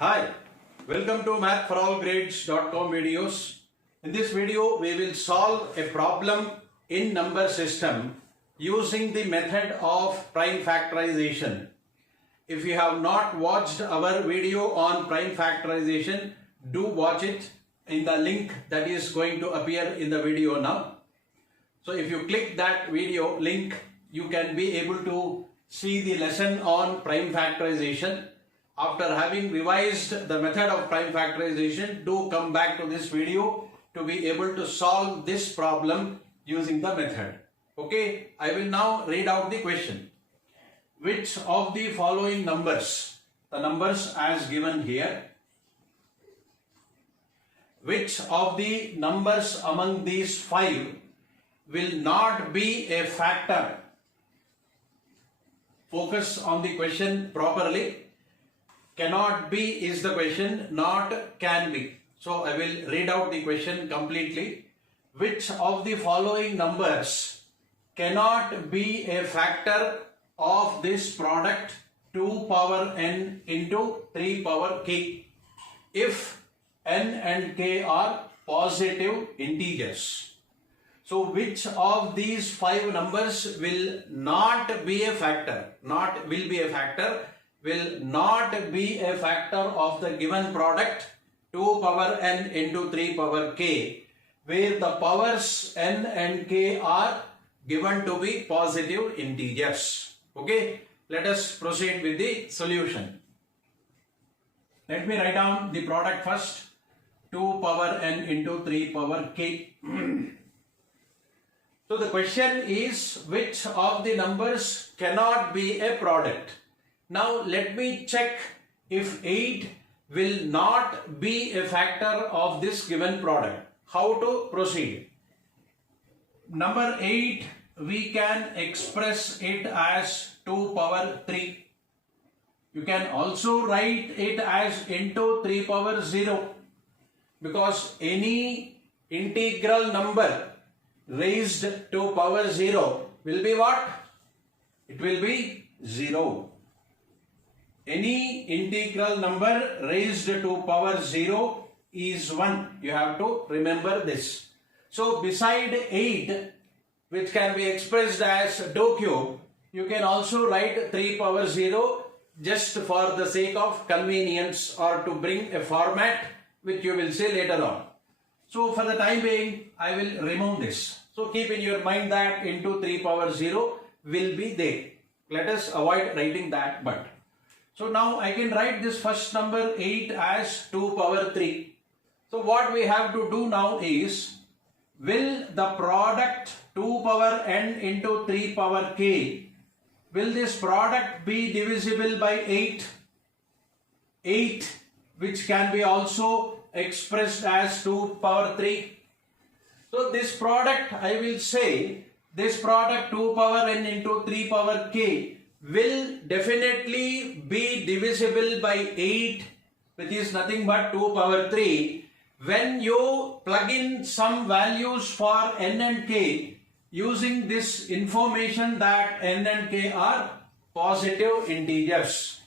Hi, welcome to mathforallgrades.com videos. In this video, we will solve a problem in number system using the method of prime factorization. If you have not watched our video on prime factorization, do watch it in the link that is going to appear in the video now. So if you click that video link, you can be able to see the lesson on prime factorization. After having revised the method of prime factorization, do come back to this video to be able to solve this problem using the method. Okay, I will now read out the question. Which of the following numbers, the numbers as given here, which of the numbers among these five will not be a factor? Focus on the question properly. Cannot be is the question, not can be. So I will read out the question completely. Which of the following numbers cannot be a factor of this product 2 power n into 3 power k if n and k are positive integers? So which of these five numbers will not be a factor? Will not be a factor of the given product 2 power n into 3 power k, where the powers n and k are given to be positive integers. Okay, let us proceed with the solution. Let me write down the product first. 2 power n into 3 power k. So the question is, which of the numbers cannot be a product? Now let me check if 8 will not be a factor of this given product. How to proceed? Number 8, we can express it as 2 power 3. You can also write it as into 3 power 0, because any integral number raised to power 0 will be what? It will be 0. Any integral number raised to power 0 is 1. You have to remember this. So beside 8, which can be expressed as 2 cube, you can also write 3 power 0 just for the sake of convenience, or to bring a format which you will see later on. So for the time being, I will remove this. So keep in your mind that into 3 power 0 will be there. Let us avoid writing that but. So now I can write this first number 8 as 2 power 3. So what we have to do now is, will the product 2 power n into 3 power k, will this product be divisible by 8? 8, which can be also expressed as 2 power 3. So this product, I will say, this product 2 power n into 3 power k will definitely be divisible by 8, which is nothing but 2 power 3, when you plug in some values for n and k using this information that n and k are positive integers.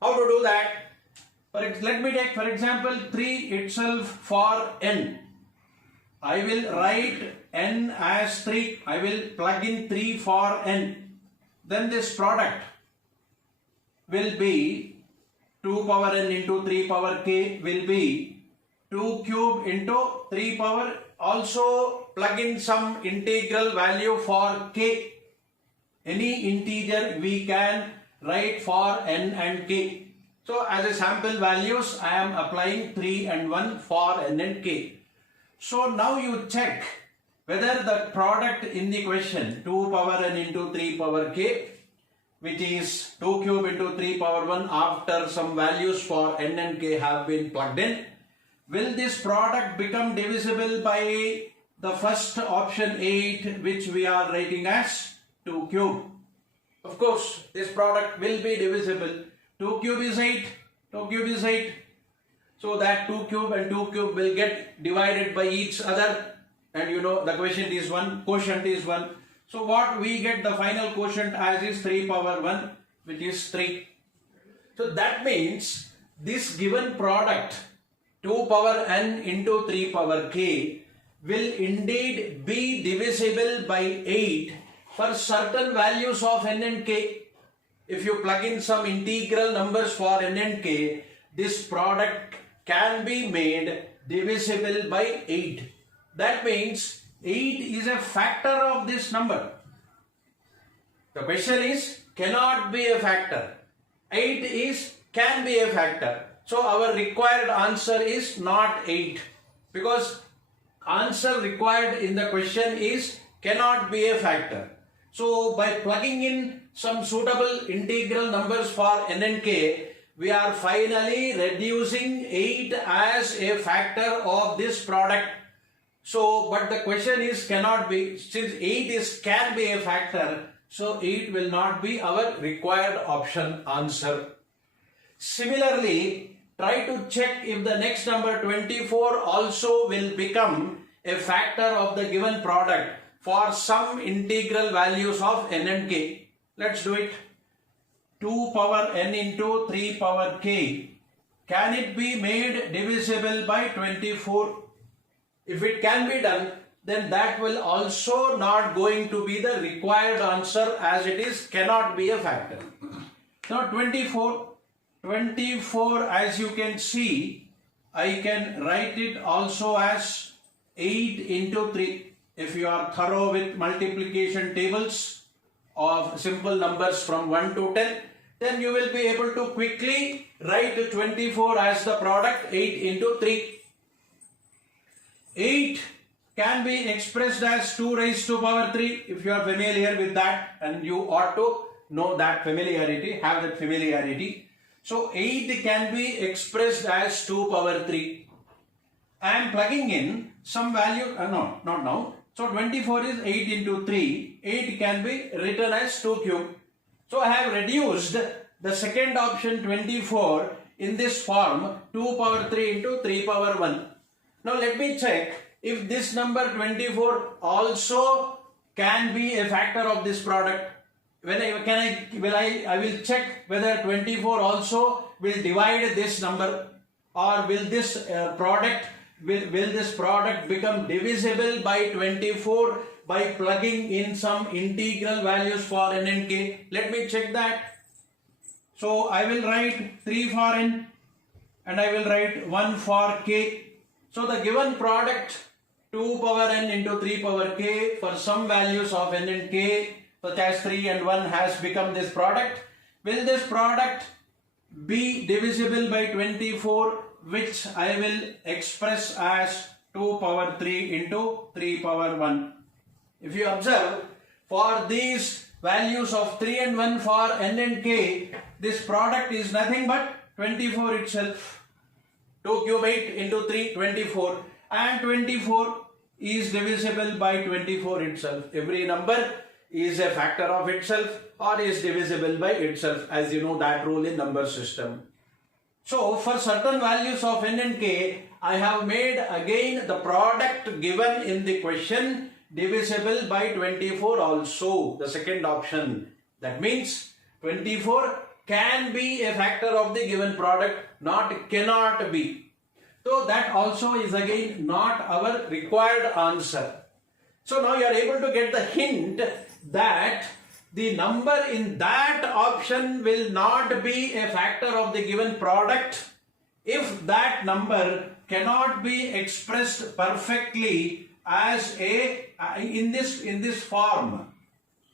How to do that? Let me take for example 3 itself for n. I will write n as 3. I will plug in 3 for n. Then this product will be 2 power n into 3 power k will be 2 cube into 3 power. Also plug in some integral value for k. Any integer we can write for n and k. So as a sample values, I am applying 3 and 1 for n and k. So now you check whether the product in the question 2 power n into 3 power k, which is 2 cube into 3 power 1 after some values for n and k have been plugged in, will this product become divisible by the first option 8, which we are writing as 2 cube? Of course, this product will be divisible. 2 cube is 8. 2 cube is 8. So that 2 cube and 2 cube will get divided by each other. And you know the quotient is 1. So what we get the final quotient as is 3 power 1, which is 3. So that means this given product 2 power n into 3 power k will indeed be divisible by 8 for certain values of n and k. If you plug in some integral numbers for n and k, this product can be made divisible by 8. That means 8 is a factor of this number. The question is cannot be a factor. 8 is can be a factor. So our required answer is not 8, because answer required in the question is cannot be a factor. So by plugging in some suitable integral numbers for n and k, we are finally reducing 8 as a factor of this product. So, but the question is cannot be, since 8 is can be a factor, so 8 will not be our required option answer. Similarly, try to check if the next number 24 also will become a factor of the given product for some integral values of n and k. Let's do it. 2 power n into 3 power k. Can it be made divisible by 24? If it can be done, then that will also not going to be the required answer, as it is cannot be a factor. Now 24 as you can see, I can write it also as 8 into 3. If you are thorough with multiplication tables of simple numbers from 1 to 10, then you will be able to quickly write 24 as the product 8 into 3. 8 can be expressed as 2 raised to power 3 if you are familiar with that, and you ought to know that familiarity, have that familiarity. So 8 can be expressed as 2 power 3. I am plugging in some value, no, not now. So 24 is 8 into 3. 8 can be written as 2 cube. So I have reduced the second option 24 in this form 2 power 3 into 3 power 1. Now let me check if this number 24 also can be a factor of this product. I will check whether 24 also will divide this number, or will this product become divisible by 24 by plugging in some integral values for n and k. Let me check that. So I will write 3 for n and I will write 1 for k. So the given product 2 power n into 3 power k for some values of n and k, such as 3 and 1, has become this product. Will this product be divisible by 24, which I will express as 2 power 3 into 3 power 1. If you observe, for these values of 3 and 1 for n and k, this product is nothing but 24 itself. 2 cube 8 into 3, 24, and 24 is divisible by 24 itself. Every number is a factor of itself or is divisible by itself, as you know that rule in number system. So for certain values of n and k, I have made again the product given in the question divisible by 24 also, the second option. That means 24 can be a factor of the given product, not cannot be. So that also is again not our required answer. So now you are able to get the hint that the number in that option will not be a factor of the given product if that number cannot be expressed perfectly as in this form.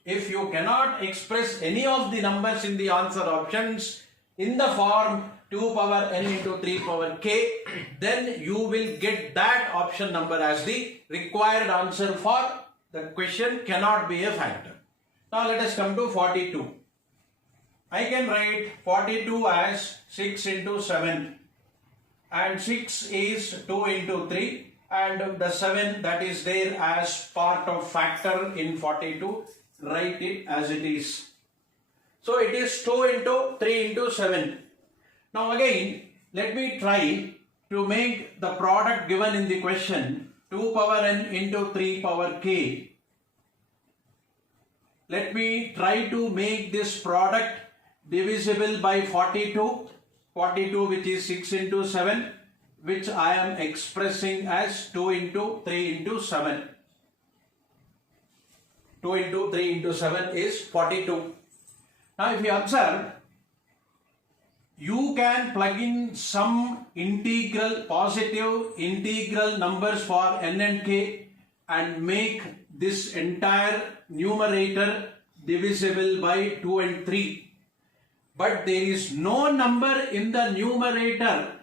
If you cannot express any of the numbers in the answer options in the form 2 power n into 3 power k, then you will get that option number as the required answer for the question cannot be a factor. Now let us come to 42. I can write 42 as 6 into 7, and 6 is 2 into 3, and the 7 that is there as part of factor in 42, write it as it is. So it is 2 into 3 into 7. Now again, let me try to make the product given in the question 2 power n into 3 power k. Let me try to make this product divisible by 42. 42 which is 6 into 7, which I am expressing as 2 into 3 into 7. 2 into 3 into 7 is 42. Now if you observe, you can plug in some positive integral numbers for n and k and make this entire numerator divisible by 2 and 3. But there is no number in the numerator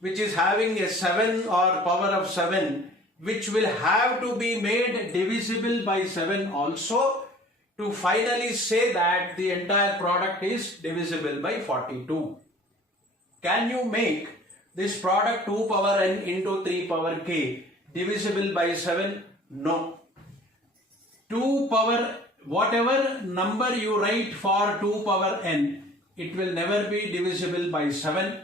which is having a 7 or power of 7 which will have to be made divisible by 7 also to finally say that the entire product is divisible by 42. Can you make this product 2 power n into 3 power k divisible by 7? No. 2 power, whatever number you write for 2 power n, it will never be divisible by 7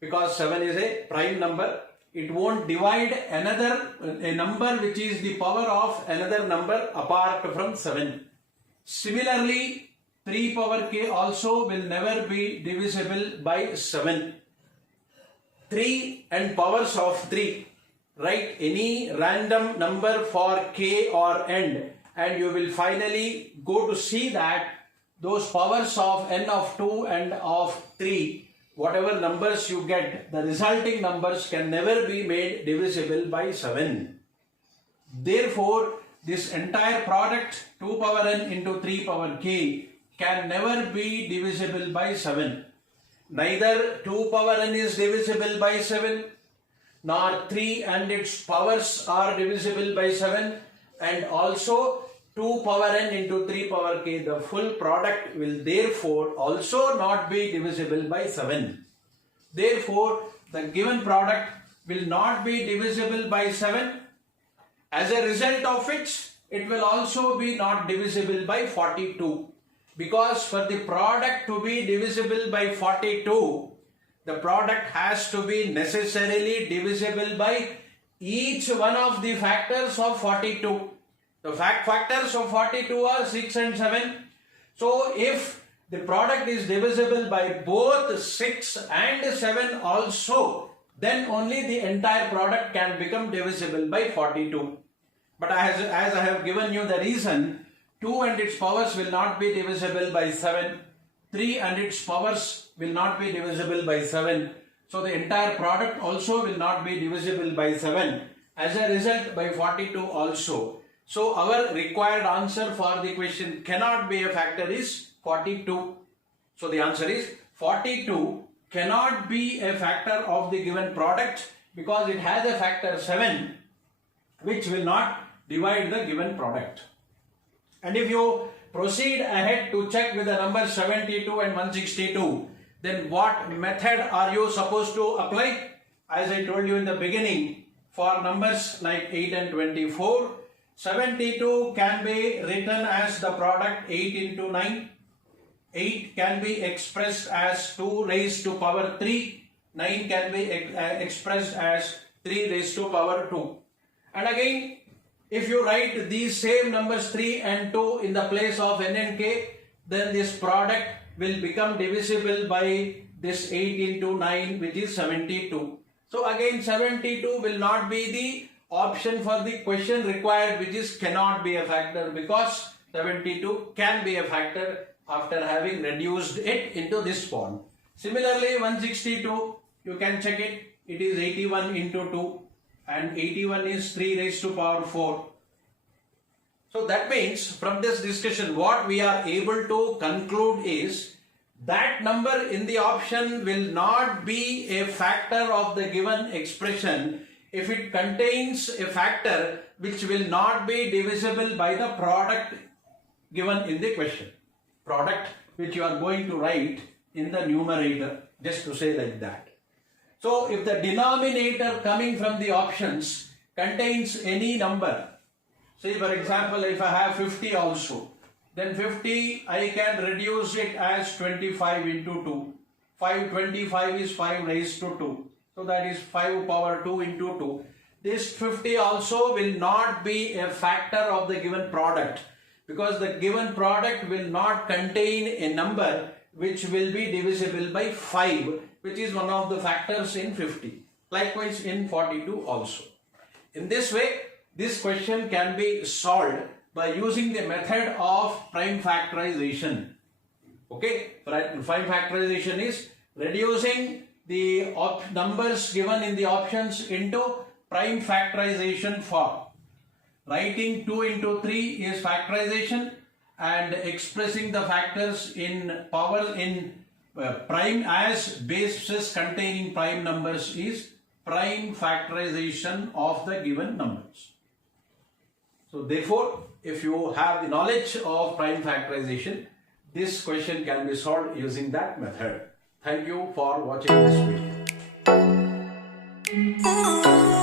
because 7 is a prime number. It won't divide a number which is the power of another number apart from 7. Similarly, 3 power k also will never be divisible by 7. 3 and powers of 3. Write any random number for k or n and you will finally go to see that those powers of n of 2 and of 3, whatever numbers you get, the resulting numbers can never be made divisible by 7. Therefore, this entire product 2 power n into 3 power k can never be divisible by 7. Neither 2 power n is divisible by 7, nor 3 and its powers are divisible by 7, and also 2 power n into 3 power k, the full product will therefore also not be divisible by 7. Therefore, the given product will not be divisible by 7, as a result of which it will also be not divisible by 42. Because for the product to be divisible by 42, the product has to be necessarily divisible by each one of the factors of 42. The factors of 42 are 6 and 7. So if the product is divisible by both 6 and 7 also, then only the entire product can become divisible by 42. But as I have given you the reason, 2 and its powers will not be divisible by 7. 3 and its powers will not be divisible by 7. So the entire product also will not be divisible by 7. As a result, by 42 also. So our required answer for the question cannot be a factor is 42. So the answer is 42 cannot be a factor of the given product because it has a factor 7 which will not divide the given product. And if you proceed ahead to check with the numbers 72 and 162, then what method are you supposed to apply? As I told you in the beginning, for numbers like 8 and 24, 72 can be written as the product 8 into 9. 8 can be expressed as 2 raised to power 3. 9 can be expressed as 3 raised to power 2. And again, if you write these same numbers 3 and 2 in the place of n and k, then this product will become divisible by this 8 into 9, which is 72. So again, 72 will not be the option for the question required, which is cannot be a factor, because 72 can be a factor after having reduced it into this form. Similarly, 162, you can check it. It is 81 into 2. And 81 is 3 raised to power 4. So that means from this discussion what we are able to conclude is that number in the option will not be a factor of the given expression if it contains a factor which will not be divisible by the product given in the question. Product which you are going to write in the numerator, just to say like that. So if the denominator coming from the options contains any number, say for example if I have 50 also, then 50 I can reduce it as 25 into 2. 525 is 5 raised to 2. So that is 5 power 2 into 2. This 50 also will not be a factor of the given product because the given product will not contain a number which will be divisible by 5. which is one of the factors in 50. Likewise in 42 also. In this way, this question can be solved by using the method of prime factorization. Okay, prime factorization is reducing the numbers given in the options into prime factorization form. Writing 2 into 3 is factorization, and expressing the factors in power in prime as bases containing prime numbers is prime factorization of the given numbers. So therefore, if you have the knowledge of prime factorization, this question can be solved using that method. Thank you for watching this video.